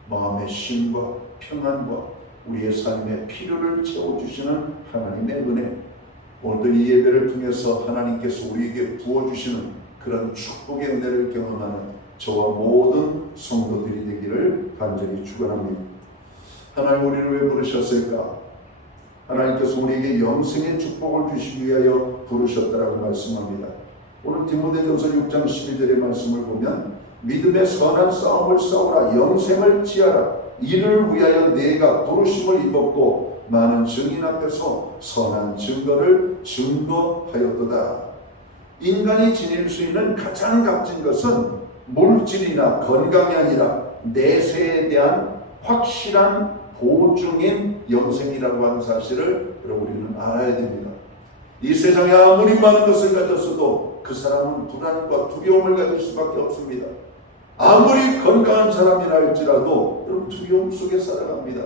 마음의 쉼과 평안과 우리의 삶의 필요를 채워주시는 하나님의 은혜. 오늘도 이 예배를 통해서 하나님께서 우리에게 부어주시는 그런 축복의 은혜를 경험하는 저와 모든 성도들이 되기를 간절히 축원합니다. 하나님 우리를 왜 부르셨을까? 하나님께서 우리에게 영생의 축복을 주시기 위하여 부르셨다라고 말씀합니다. 오늘 디모데전서 6장 12절의 말씀을 보면 믿음의 선한 싸움을 싸우라. 영생을 지하라. 이를 위하여 내가 부르심을 입었고 많은 증인 앞에서 선한 증거를 증거하였도다. 인간이 지닐 수 있는 가장 값진 것은 물질이나 건강이 아니라 내세에 대한 확실한 보증인 영생이라고 하는 사실을 우리는 알아야 됩니다. 이 세상에 아무리 많은 것을 가졌어도 그 사람은 불안과 두려움을 가질 수밖에 없습니다. 아무리 건강한 사람이라 할지라도 두려움 속에 살아갑니다.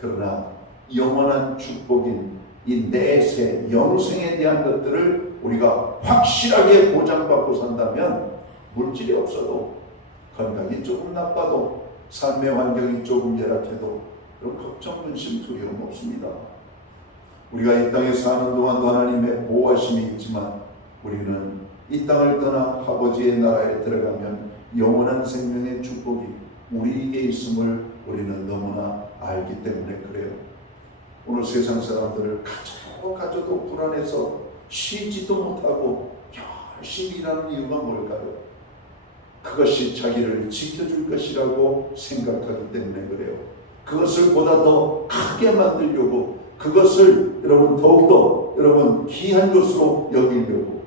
그러나 영원한 축복인 이 내세, 영생에 대한 것들을 우리가 확실하게 보장받고 산다면 물질이 없어도 건강이 조금 나빠도 삶의 환경이 조금 열악해도 걱정, 근심, 두려움 없습니다. 우리가 이 땅에 사는 동안도 하나님의 보호하심이 있지만 우리는 이 땅을 떠나 아버지의 나라에 들어가면 영원한 생명의 축복이 우리에게 있음을 우리는 너무나 알기 때문에 그래요. 오늘 세상 사람들을 가져도 불안해서 쉬지도 못하고 열심히 일하는 이유가 뭘까요? 그것이 자기를 지켜줄 것이라고 생각하기 때문에 그래요. 그것을 보다 더 크게 만들려고, 그것을 여러분 더욱더 여러분 귀한 것으로 여기려고.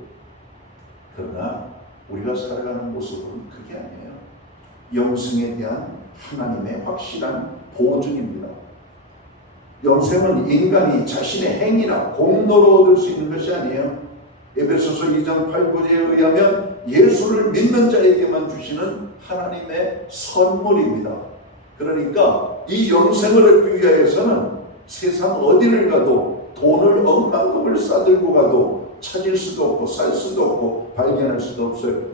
그러나 우리가 살아가는 모습은 그게 아니에요. 영생에 대한 하나님의 확실한 보증입니다. 영생은 인간이 자신의 행위나 공로로 얻을 수 있는 것이 아니에요. 에베소서 2장 8절에 의하면 예수를 믿는 자에게만 주시는 하나님의 선물입니다. 그러니까 이 영생을 얻기 위해서는 세상 어디를 가도 돈을 억만금을 싸들고 가도 찾을 수도 없고 살 수도 없고 발견할 수도 없어요.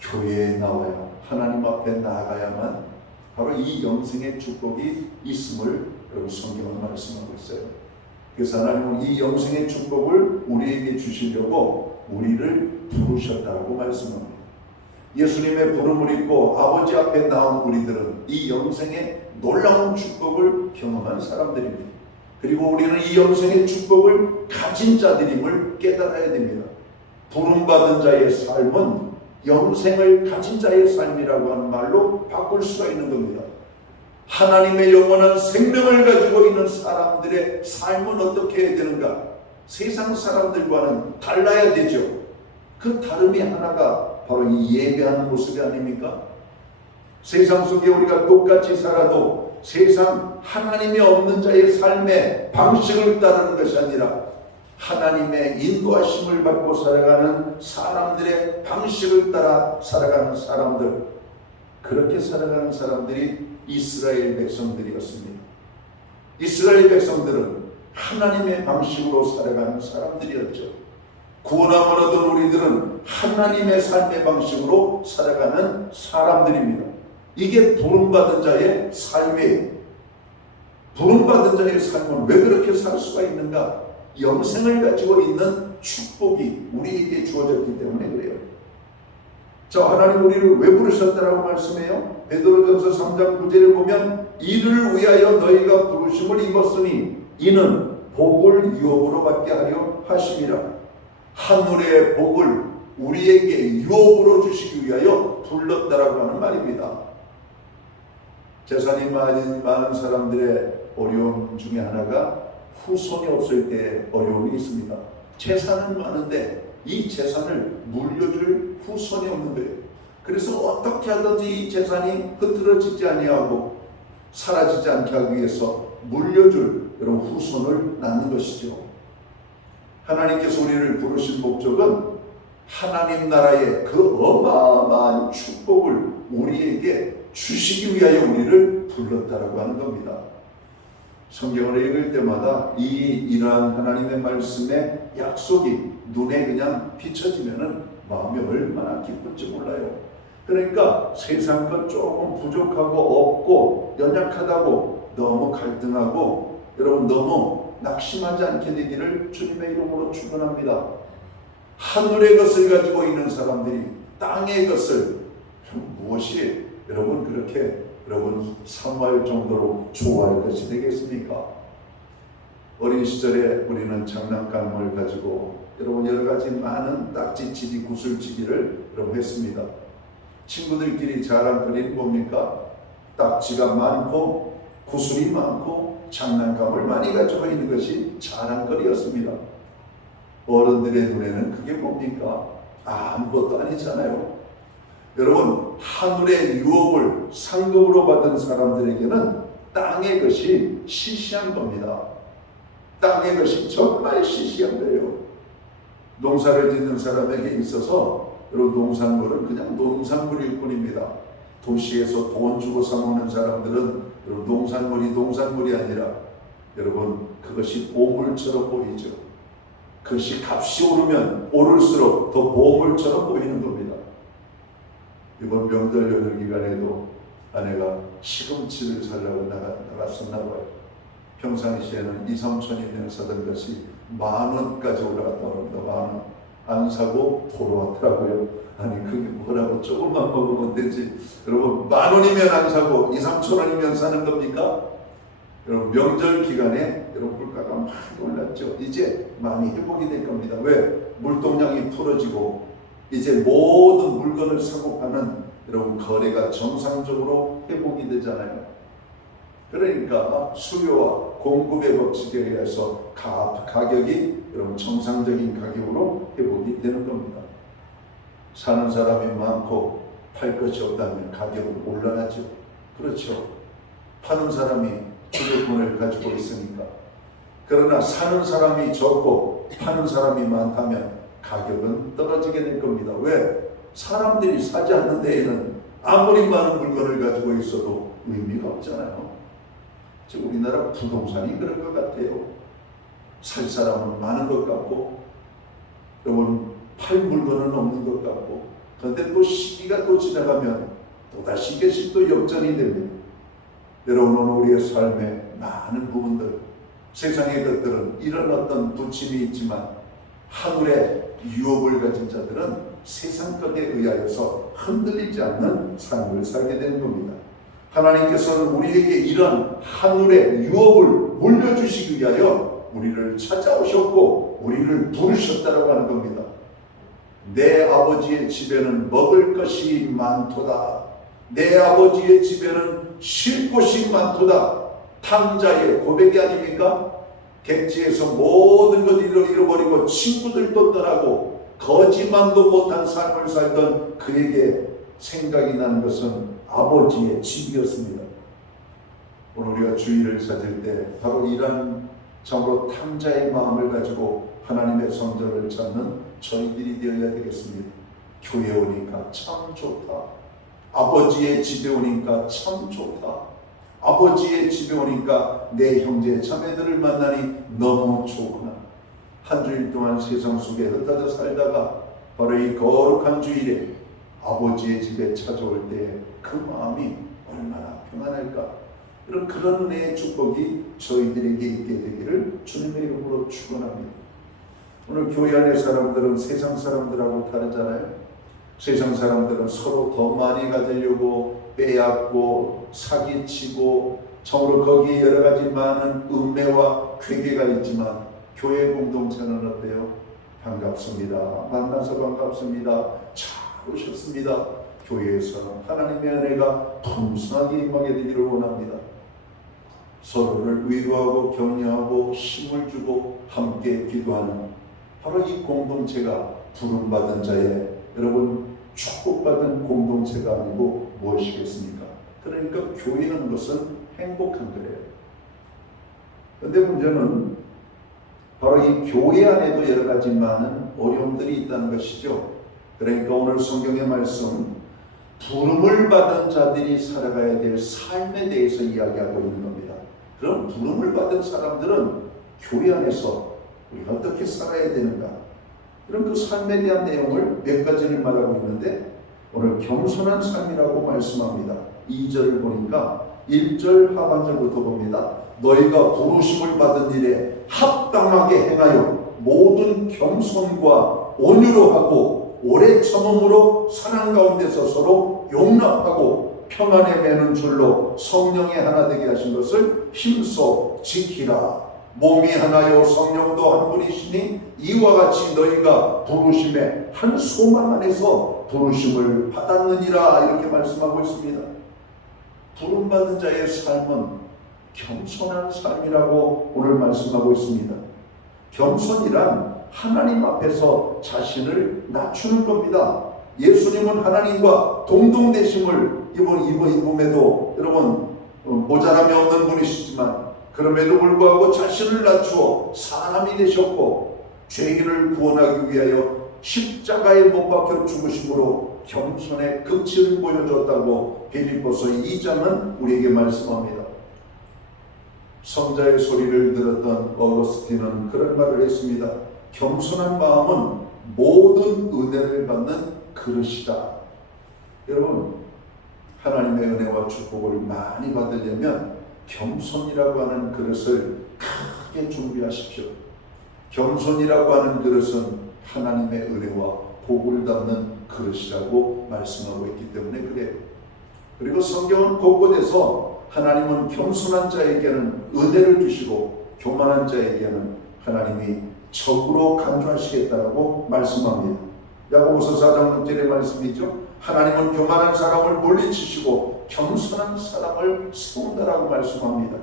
교회에 나와야, 하나님 앞에 나아가야만 바로 이 영생의 축복이 있음을 여러분 성경은 말씀하고 있어요. 그래서 하나님은 이 영생의 축복을 우리에게 주시려고 우리를 부르셨다고 말씀합니다. 예수님의 부름을 입고 아버지 앞에 나온 우리들은 이 영생의 놀라운 축복을 경험한 사람들입니다. 그리고 우리는 이 영생의 축복을 가진 자들임을 깨달아야 됩니다. 부름받은 자의 삶은 영생을 가진 자의 삶이라고 하는 말로 바꿀 수가 있는 겁니다. 하나님의 영원한 생명을 가지고 있는 사람들의 삶은 어떻게 해야 되는가? 세상 사람들과는 달라야 되죠. 그 다름이 하나가 바로 이 예배하는 모습이 아닙니까? 세상 속에 우리가 똑같이 살아도 세상 하나님이 없는 자의 삶의 방식을 따르는 것이 아니라 하나님의 인도하심을 받고 살아가는 사람들의 방식을 따라 살아가는 사람들, 그렇게 살아가는 사람들이 이스라엘 백성들이었습니다. 이스라엘 백성들은 하나님의 방식으로 살아가는 사람들이었죠. 구원함을 얻은 우리들은 하나님의 삶의 방식으로 살아가는 사람들입니다. 이게 부름받은 자의 삶이에요. 부름받은 자의 삶은 왜 그렇게 살 수가 있는가? 영생을 가지고 있는 축복이 우리에게 주어졌기 때문에 그래요. 자, 하나님 우리를 왜 부르셨다라고 말씀해요? 베드로전서 3장 9절을 보면 이를 위하여 너희가 부르심을 입었으니 이는 복을 유업으로 받게 하려 하심이라. 하늘의 복을 우리에게 유업으로 주시기 위하여 불렀다라고 하는 말입니다. 재산이 많은 사람들의 어려움 중에 하나가 후손이 없을 때 어려움이 있습니다. 재산은 많은데 이 재산을 물려줄 후손이 없는 거예요. 그래서 어떻게 하든지 이 재산이 흐트러지지 아니하고 사라지지 않게 하기 위해서 물려줄 이런 후손을 낳는 것이죠. 하나님께서 우리를 부르신 목적은 하나님 나라의 그 어마어마한 축복을 우리에게 주시기 위하여 우리를 불렀다라고 하는 겁니다. 성경을 읽을 때마다 이러한 하나님의 말씀의 약속이 눈에 그냥 비춰지면은 마음이 얼마나 기쁜지 몰라요. 그러니까 세상 것 조금 부족하고 없고 연약하다고 너무 갈등하고 여러분 너무 낙심하지 않게 되기를 주님의 이름으로 축원합니다. 하늘의 것을 가지고 있는 사람들이 땅의 것을 무엇이 여러분 그렇게 여러분 사모할 정도로 좋아할 것이 되겠습니까? 어린 시절에 우리는 장난감을 가지고 여러분 여러 가지 많은 딱지치기, 구슬치기를 여러분 했습니다. 친구들끼리 자랑거리는 뭡니까? 딱지가 많고 구슬이 많고 장난감을 많이 가지고 있는 것이 자랑거리였습니다. 어른들의 눈에는 그게 뭡니까? 아무것도 아니잖아요. 여러분 하늘의 유업을 상급으로 받은 사람들에게는 땅의 것이 시시한 겁니다. 땅의 것이 정말 시시한 거예요. 농사를 짓는 사람에게 있어서 여러분 농산물은 그냥 농산물일 뿐입니다. 도시에서 돈 주고 사 먹는 사람들은 여러분 농산물이 아니라 여러분 그것이 보물처럼 보이죠. 그것이 값이 오르면 오를수록 더 보물처럼 보이는 겁니다. 이번 명절 연휴 기간에도 아내가 시금치를 사려고 나갔었나 봐요. 평상시에는 2, 3천이면 사던 것이 10,000원까지 올라갔다 그럽니다. 10,000원. 안 사고 돌아왔더라고요. 아니 그게 뭐라고 조금만 먹으면 되지. 여러분 10,000원이면 안 사고 2, 3천원이면 사는 겁니까? 여러분 명절 기간에 여러분 물가가 많이 올랐죠. 이제 많이 회복이 될 겁니다. 왜? 물동량이 풀어지고 이제 모든 물건을 사고 파는 여러분 거래가 정상적으로 회복이 되잖아요. 그러니까 수요와 공급의 법칙에 의해서 가격이 여러분 정상적인 가격으로 회복이 되는 겁니다. 사는 사람이 많고 팔 것이 없다면 가격은 올라가죠. 그렇죠. 파는 사람이 주도권을 가지고 있으니까. 그러나 사는 사람이 적고 파는 사람이 많다면 가격은 떨어지게 될 겁니다. 왜? 사람들이 사지 않는 데에는 아무리 많은 물건을 가지고 있어도 의미가 없잖아요. 지금 우리나라 부동산이 그런 것 같아요. 살 사람은 많은 것 같고 여러분 팔 물건은 없는 것 같고 그런데 또 시기가 또 지나가면 또다시 이것이 또 역전이 됩니다. 여러분 오늘 우리의 삶의 많은 부분들 세상의 것들은 이런 어떤 부침이 있지만 하늘의 유업을 가진 자들은 세상 것에 의하여서 흔들리지 않는 삶을 살게 되는 겁니다. 하나님께서는 우리에게 이런 하늘의 유업을 물려주시기 위하여 우리를 찾아오셨고 우리를 부르셨다라고 하는 겁니다. 내 아버지의 집에는 먹을 것이 많도다. 내 아버지의 집에는 쉴 곳이 많도다. 탕자의 고백이 아닙니까? 객지에서 모든 것을 잃어버리고 친구들도 떠나고 거지만도 못한 삶을 살던 그에게 생각이 나는 것은 아버지의 집이었습니다. 오늘 우리가 주일을 찾을 때 바로 이런 참으로 탕자의 마음을 가지고 하나님의 성전을 찾는 저희들이 되어야 되겠습니다. 교회 오니까 참 좋다. 아버지의 집에 오니까 참 좋다. 아버지의 집에 오니까 내 형제 자매들을 만나니 너무 좋구나. 한 주일 동안 세상 속에 흩어져 살다가 바로 이 거룩한 주일에 아버지의 집에 찾아올 때 그 마음이 얼마나 평안할까. 그런 은혜의 축복이 저희들에게 있게 되기를 주님의 이름으로 축원합니다. 오늘 교회 안의 사람들은 세상 사람들하고 다르잖아요. 세상 사람들은 서로 더 많이 가지려고 빼앗고 사기치고 참으로 거기에 여러 가지 많은 음매와 괴계가 있지만 교회 공동체는 어때요? 반갑습니다. 만나서 반갑습니다. 잘 오셨습니다. 교회에서 하나님의 은혜가 풍성하게 임하게 되기를 원합니다. 서로를 위로하고 격려하고 힘을 주고 함께 기도하는 바로 이 공동체가 부름받은 자의 여러분 축복받은 공동체가 아니고 무엇이겠습니까? 그러니까 교회하는 것은 행복한 거예요. 그런데 문제는 바로 이 교회 안에도 여러 가지 많은 어려움들이 있다는 것이죠. 그러니까 오늘 성경의 말씀 부름을 받은 자들이 살아가야 될 삶에 대해서 이야기하고 있는 겁니다. 그럼 부름을 받은 사람들은 교회 안에서 우리가 어떻게 살아야 되는가? 그럼 그 삶에 대한 내용을 몇 가지를 말하고 있는데 오늘 겸손한 삶이라고 말씀합니다. 2절을 보니까 1절 하반절부터 봅니다. 너희가 부르심을 받은 일에 합당하게 행하여 모든 겸손과 온유로 하고 오래 참음으로 사랑 가운데서 서로 용납하고 평안에 매는 줄로 성령의 하나 되게 하신 것을 힘써 지키라. 몸이 하나요 성령도 한 분이시니 이와 같이 너희가 부르심의 한 소망 안에서 부르심을 받았느니라 이렇게 말씀하고 있습니다. 부름받은 자의 삶은 겸손한 삶이라고 오늘 말씀하고 있습니다. 겸손이란 하나님 앞에서 자신을 낮추는 겁니다. 예수님은 하나님과 동등되심을 입음에도 여러분 모자람이 없는 분이시지만 그럼에도 불구하고 자신을 낮추어 사람이 되셨고 죄인을 구원하기 위하여 십자가에 못 박혀 죽으심으로 겸손의 극치를 보여줬다고 빌립보서 2장은 우리에게 말씀합니다. 성자의 소리를 들었던 어거스틴은 그런 말을 했습니다. 겸손한 마음은 모든 은혜를 받는 그릇이다. 여러분 하나님의 은혜와 축복을 많이 받으려면 겸손이라고 하는 그릇을 크게 준비하십시오. 겸손이라고 하는 그릇은 하나님의 은혜와 복을 담는 그릇이라고 말씀하고 있기 때문에 그래요. 그리고 성경은 곳곳에서 하나님은 겸손한 자에게는 은혜를 주시고 교만한 자에게는 하나님이 적으로 간주하시겠다고 말씀합니다. 야고보서 4장 6절의 말씀이죠. 하나님은 교만한 사람을 물리치시고 겸손한 사람을 세운다라고 말씀합니다.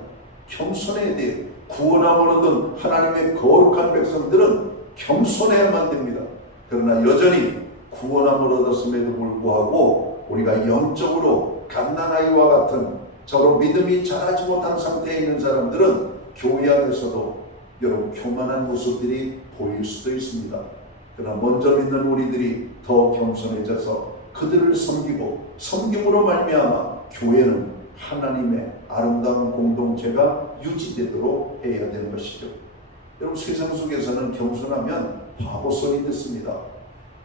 겸손해야 돼요. 구원함을 얻은 하나님의 거룩한 백성들은 겸손해야만 됩니다. 그러나 여전히 구원함을 얻었음에도 불구하고 우리가 영적으로 갓난아이와 같은 저로 믿음이 자라지 못한 상태에 있는 사람들은 교회 안에서도 여러분 교만한 모습들이 보일 수도 있습니다. 그러나 먼저 믿는 우리들이 더 겸손해져서 그들을 섬기고 섬김으로 말미암아 교회는 하나님의 아름다운 공동체가 유지되도록 해야 되는 것이죠. 여러분 세상 속에서는 겸손하면 바보성이 됐습니다.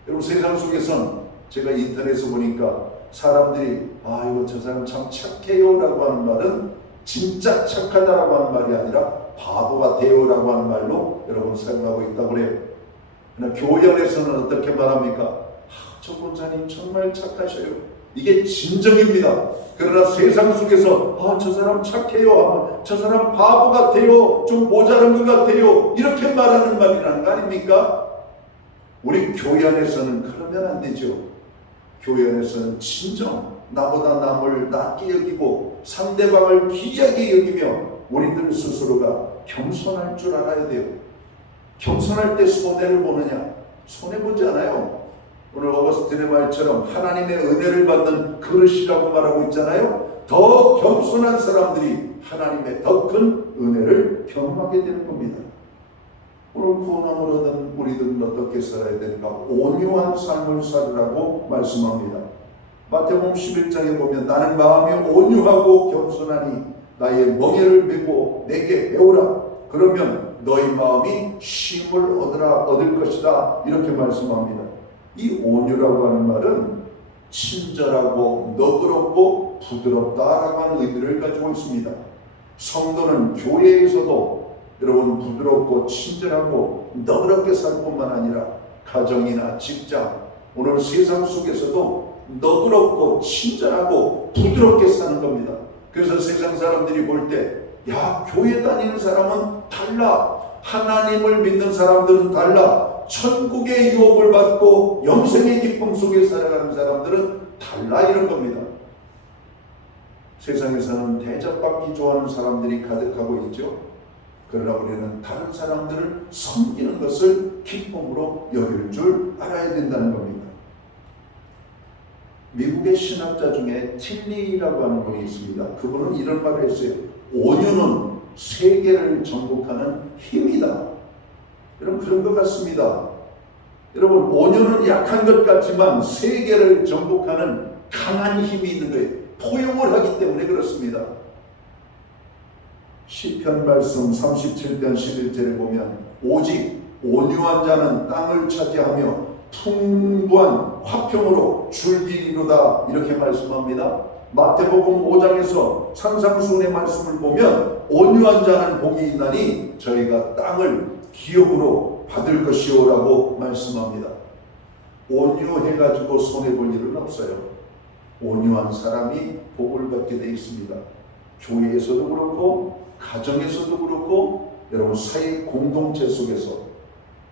여러분 세상 속에서는 제가 인터넷에 보니까 사람들이 이거 저 사람 참 착해요 라고 하는 말은 진짜 착하다라고 하는 말이 아니라 바보 같아요 라고 하는 말로 여러분 사용하고 있다고 그래요. 그러나 교회 안에서는 어떻게 말합니까? 저 권사님 정말 착하셔요. 이게 진정입니다. 그러나 세상 속에서 저 사람 착해요, 저 사람 바보 같아요, 좀 모자란 것 같아요, 이렇게 말하는 말이라는 거 아닙니까? 우리 교회 안에서는 그러면 안 되죠. 교회 안에서는 진정 나보다 남을 낮게 여기고 상대방을 귀하게 여기며 우리들 스스로가 겸손할 줄 알아야 돼요. 겸손할 때 손해를 보느냐? 손해보지 않아요. 오늘 어거스틴의 말처럼 하나님의 은혜를 받는 그릇이라고 말하고 있잖아요. 더 겸손한 사람들이 하나님의 더 큰 은혜를 경험하게 되는 겁니다. 오늘 구원함을 얻은 우리들은 어떻게 살아야 되는가? 온유한 삶을 살으라고 말씀합니다. 마태복음 11장에 보면 나는 마음이 온유하고 겸손하니 나의 멍에를 메고 내게 배우라. 그러면 너희 마음이 쉼을 얻을 것이다. 이렇게 말씀합니다. 이 온유라고 하는 말은 친절하고 너그럽고 부드럽다라고 하는 의미를 가지고 있습니다. 성도는 교회에서도 여러분 부드럽고 친절하고 너그럽게 살 뿐만 아니라 가정이나 직장, 오늘 세상 속에서도 너그럽고 친절하고 부드럽게 사는 겁니다. 그래서 세상 사람들이 볼 때 야, 교회 다니는 사람은 달라, 하나님을 믿는 사람들은 달라, 천국의 유업을 받고 영생의 기쁨 속에 살아가는 사람들은 달라, 이런 겁니다. 세상에서는 대접받기 좋아하는 사람들이 가득하고 있죠. 그러나 우리는 다른 사람들을 섬기는 것을 기쁨으로 여길 줄 알아야 된다는 겁니다. 미국의 신학자 중에 틸리라고 하는 분이 있습니다. 그분은 이런 말을 했어요. 온유는 세계를 정복하는 힘이다. 여러분, 그런 것 같습니다. 여러분, 온유는 약한 것 같지만 세계를 정복하는 강한 힘이 있는 거예요. 포용을 하기 때문에 그렇습니다. 시편 말씀 37편 11절에 보면 오직 온유한 자는 땅을 차지하며 풍부한 화평으로 줄기리로다, 이렇게 말씀합니다. 마태복음 5장에서 산상수훈의 말씀을 보면 온유한 자는 복이 있나니 저희가 땅을 기업으로 받을 것이오라고 말씀합니다. 온유해가지고 손해볼 일은 없어요. 온유한 사람이 복을 받게 되어 있습니다. 교회에서도 그렇고 가정에서도 그렇고 여러분 사회 공동체 속에서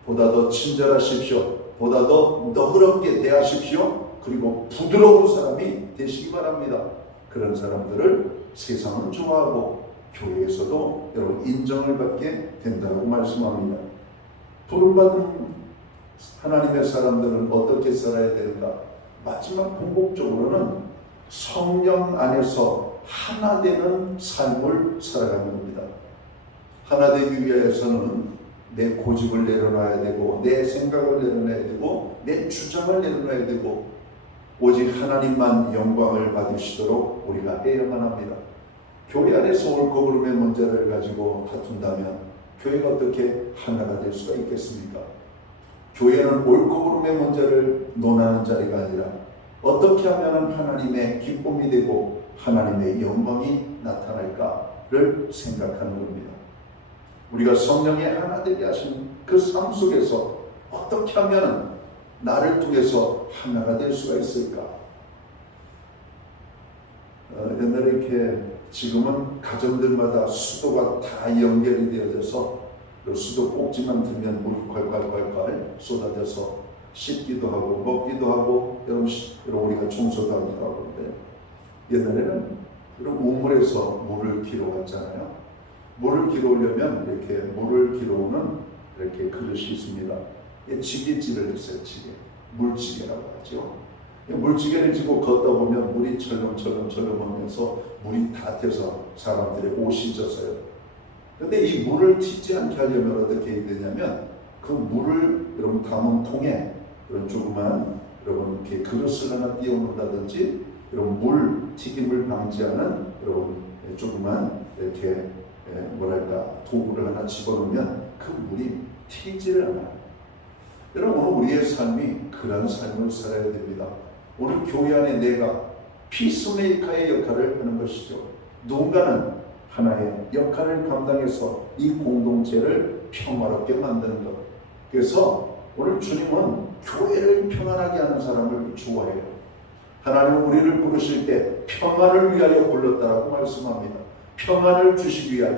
보다 더 친절하십시오. 보다 더 너그럽게 대하십시오. 그리고 부드러운 사람이 되시기 바랍니다. 그런 사람들을 세상은 좋아하고 교회에서도 여러분 인정을 받게 된다고 말씀합니다. 부름받은 하나님의 사람들은 어떻게 살아야 되는가? 마지막 궁극적으로는 성령 안에서 하나 되는 삶을 살아가는 겁니다. 하나 되기 위해서는 내 고집을 내려놔야 되고 내 생각을 내려놔야 되고 내 주장을 내려놔야 되고 오직 하나님만 영광을 받으시도록 우리가 해야만 합니다. 교회 안에서 옳고 그름의 문제를 가지고 다툰다면 교회가 어떻게 하나가 될 수가 있겠습니까? 교회는 옳고 그름의 문제를 논하는 자리가 아니라 어떻게 하면 하나님의 기쁨이 되고 하나님의 영광이 나타날까를 생각하는 겁니다. 우리가 성령의 하나 되게 하신 그 삶 속에서 어떻게 하면 나를 통해서 하나가 될 수가 있을까? 옛날에 이렇게 지금은 가정들마다 수도가 다 연결이 되어져서 그 수도 꼭지만 들면 물이 콸콸콸콸 쏟아져서 씻기도 하고 먹기도 하고 여러분 우리가 청소도 하고 그런데 옛날에는 그런 우물에서 물을 길어왔잖아요. 물을 길어오려면 이렇게 물을 길어오는 이렇게 그릇이 있습니다. 지게질을 했어요. 지게. 물지게라고 하죠. 물지게를 지고 걷다 보면 물이 철렁철렁 하면서 물이 다 튀어서 사람들의 옷이 젖어요. 그런데 이 물을 튀지 않게 하려면 어떻게 해야 되냐면 그 물을 여러분 담은 통에 이런 조그만 여러분 이렇게 그릇을 하나 띄워놓는다든지 여러분 물 튀김을 방지하는 여러분 조그만 이렇게 뭐랄까 도구를 하나 집어넣으면 그 물이 튀지를 않아요. 여러분 오늘 우리의 삶이 그런 삶을 살아야 됩니다. 오늘 교회 안에 내가 피스메이커의 역할을 하는 것이죠. 누군가는 하나의 역할을 감당해서 이 공동체를 평화롭게 만드는 것. 그래서 오늘 주님은 교회를 평안하게 하는 사람을 좋아해요. 하나님은 우리를 부르실 때 평안을 위하여 불렀다라고 말씀합니다. 평안을 주시기 위하여.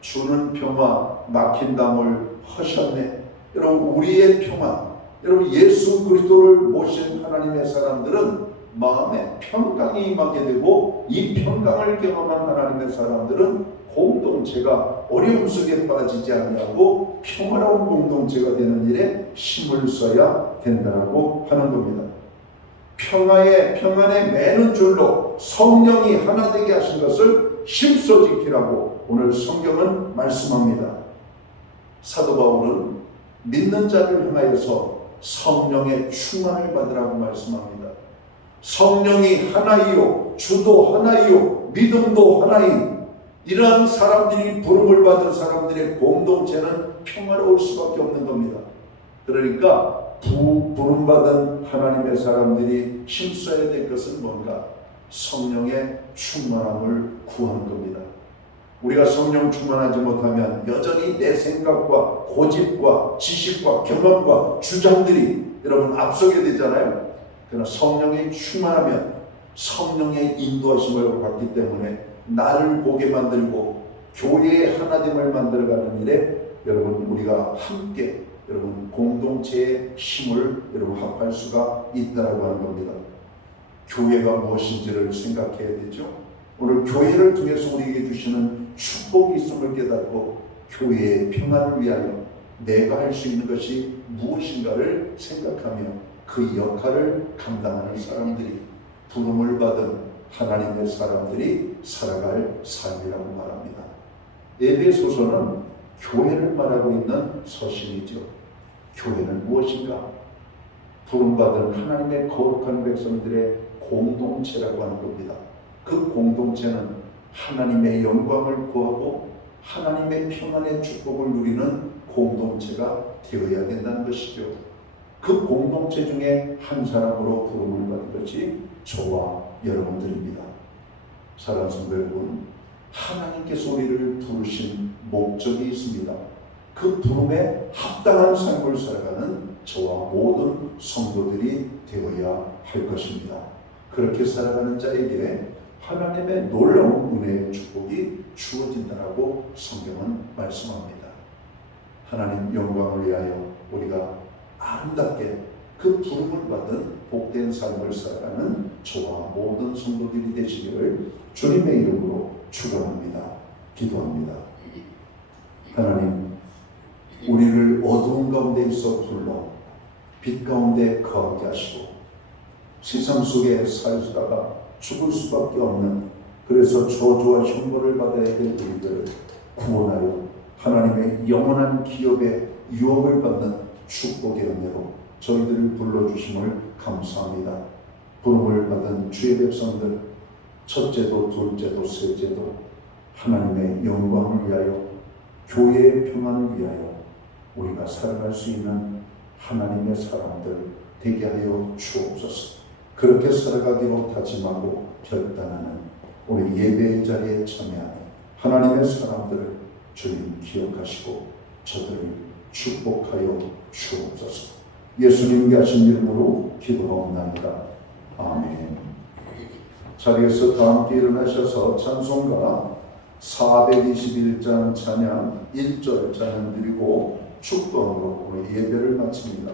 주는 평화 막힌 담을 허셨네. 여러분, 우리의 평안, 여러분, 예수 그리스도를 모신 하나님의 사람들은 마음에 평강이 임하게 되고, 이 평강을 경험한 하나님의 사람들은 공동체가 어려움 속에 빠지지 않냐고 평화로운 공동체가 되는 일에 힘을 써야 된다고 하는 겁니다. 평안에 매는 줄로 성령이 하나 되게 하신 것을 힘써 지키라고 오늘 성경은 말씀합니다. 사도 바울은 믿는 자를 향하여서 성령의 충만을 받으라고 말씀합니다. 성령이 하나이요, 주도 하나이요, 믿음도 하나인 이러한 사람들이 부름을 받은 사람들의 공동체는 평화로울 수밖에 없는 겁니다. 그러니까 부름받은 하나님의 사람들이 힘써야 될 것은 뭔가? 성령의 충만함을 구하는 겁니다. 우리가 성령 충만하지 못하면 여전히 내 생각과 고집과 지식과 경험과 주장들이 여러분 앞서게 되잖아요. 그러나 성령이 충만하면 성령의 인도하심을 받기 때문에 나를 보게 만들고 교회의 하나됨을 만들어가는 일에 여러분 우리가 함께 여러분 공동체의 힘을 여러분 합할 수가 있다라고 하는 겁니다. 교회가 무엇인지를 생각해야 되죠. 오늘 교회를 통해서 우리에게 주시는 축복이 있음을 깨닫고 교회의 평안을 위하여 내가 할 수 있는 것이 무엇인가를 생각하며 그 역할을 감당하는 사람들이, 부름을 받은 하나님의 사람들이 살아갈 삶이라고 말합니다. 에베소서는 교회를 말하고 있는 서신이죠. 교회는 무엇인가? 부름받은 하나님의 거룩한 백성들의 공동체라고 하는 겁니다. 그 공동체는 하나님의 영광을 구하고 하나님의 평안의 축복을 누리는 공동체가 되어야 된다는 것이죠. 그 공동체 중에 한 사람으로 부름을 받은 것이 저와 여러분들입니다. 사랑하는 성도 여러분, 하나님께서 우리를 부르신 목적이 있습니다. 그 부름에 합당한 삶을 살아가는 저와 모든 성도들이 되어야 할 것입니다. 그렇게 살아가는 자에게 하나님의 놀라운 은혜의 축복이 주어진다라고 성경은 말씀합니다. 하나님 영광을 위하여 우리가 아름답게 그 부름을 받은 복된 삶을 살아가는 저와 모든 성도들이 되시기를 주님의 이름으로 축원합니다. 기도합니다. 하나님, 우리를 어두운 가운데 있어 불러 빛 가운데 거하게 하시고 세상 속에 살다가 죽을 수밖에 없는, 그래서 저주와 흉보를 받아야 될 우리들을 구원하여 하나님의 영원한 기업의 유업을 받는 축복의 은혜로 저희들을 불러주심을 감사합니다. 부름을 받은 주의 백성들, 첫째도 둘째도 셋째도 하나님의 영광을 위하여, 교회의 평안을 위하여 우리가 살아갈 수 있는 하나님의 사람들 되게 하여 주옵소서. 그렇게 살아가기로 다짐하고 결단하는 우리 예배의 자리에 참여하는 하나님의 사람들을 주님 기억하시고 저들을 축복하여 주옵소서. 예수님께 하신 이름으로 기도하옵나이다. 아멘. 자리에서 다 함께 일어나셔서 찬송가 421장 찬양 1절 찬양 드리고 축도함으로 오늘 예배를 마칩니다.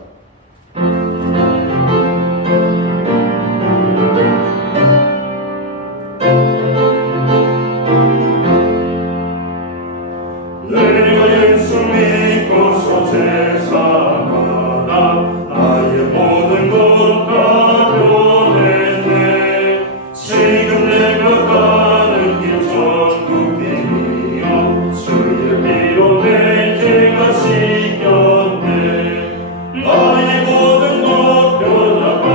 내가 예수 믿고서 세상마다 나의 모든 것 다 변했네. 지금 내가 가는 길 전부 길이요 주의 피로 내 죄가 씻겼네. 나의 모든 것 변하고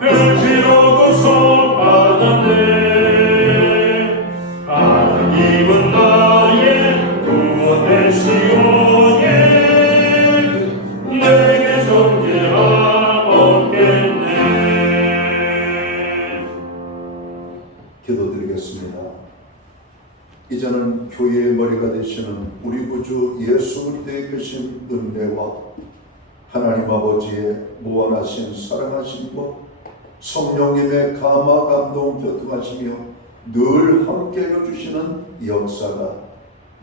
그 피로 구속받았네. 하나님은 나의 구원되시오니 내게 정죄가 없겠네. 기도드리겠습니다. 이제는 교회의 머리가 되시는 우리 구주 예수 그리스도의 크신 은혜와 하나님 아버지의 무한하신 사랑하심과 성령님의 감화 감동 교통하시며 늘 함께해 주시는 역사가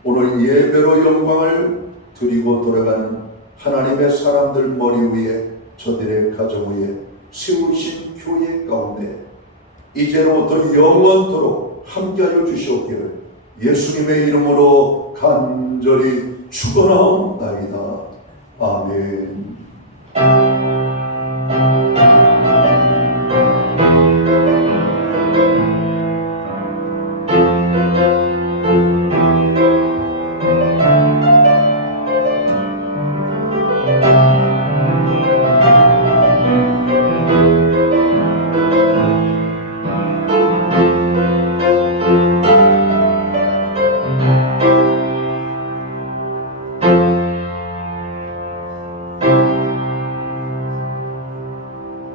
오늘 예배로 영광을 드리고 돌아가는 하나님의 사람들 머리 위에 저들의 가정 위에 세우신 교회 가운데 이제로부터 영원토록 함께하여 주시옵기를 예수님의 이름으로 간절히 축원하옵나이다. 아멘. 아멘.